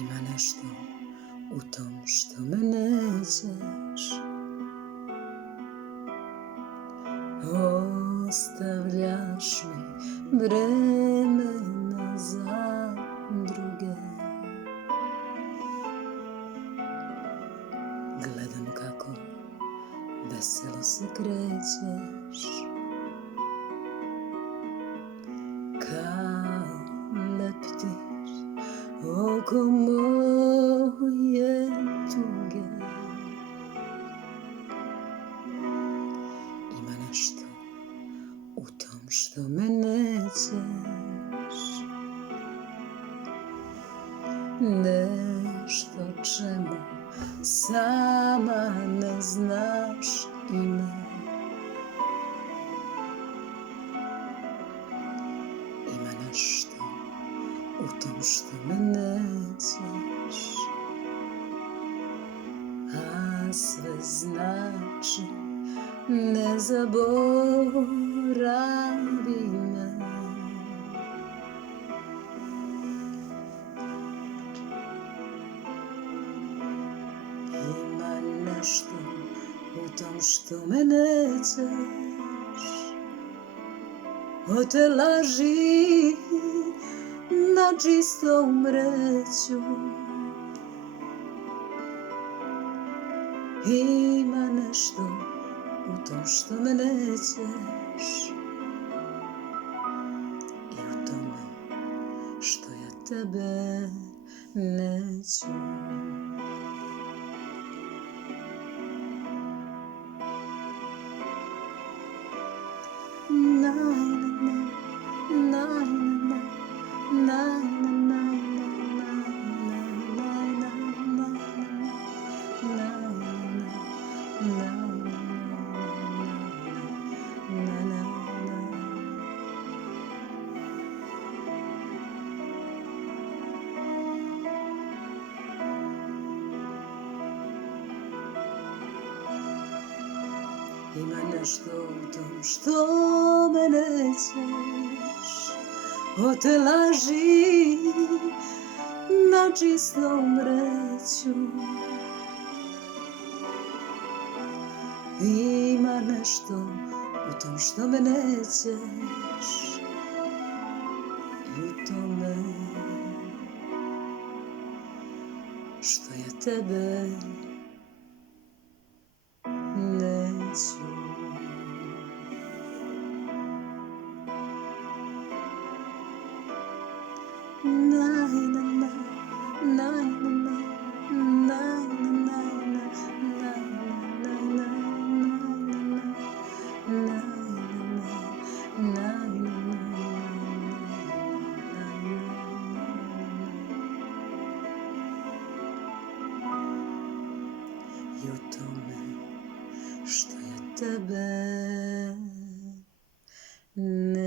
Ima nešto u tom što me nećeš, ostavljaš mi vremena za druge. Gledam kako veselo se krećeš, kao leptir oko moje tuge. Ima nešto u tom što me nećeš, nešto čemu sama ne znaš ime. Ima nešto u tom što me nećeš, a sve znači ne zaboravi me. Ima nešto u tom što me nećeš, od te laži na čisto umreću. Ima nešto u tom što me nećeš i u tome što ja tebe neću. Na na na na na Ima nešto u tom što me nećeš, od te laži na čisto umreću. Ima nešto u tom što me nećeš i u tome što ja tebe neću. Na na na na na i u tome što ja tebe ne